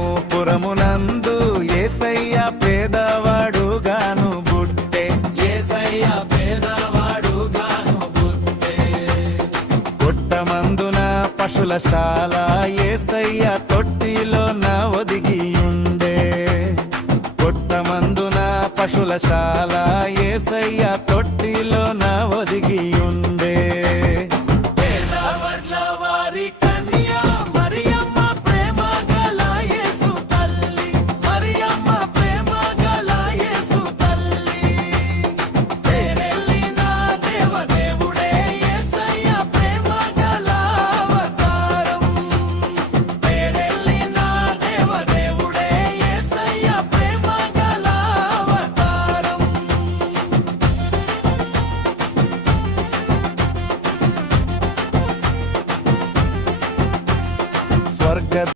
బెత్లేహేమోపురమునందు ఏసయ్య పేదవాడు గాను బుట్టే ఏసయ్య పేదవాడుగాను బుట్టే కొట్టమందున పశులశాల ఏసయ్య తొట్టిలో నా ఒదిగి ఉండే కొట్టమందున పశులశాల ఏసయ్య తొట్టిలో నా ఒదిగి ఉండే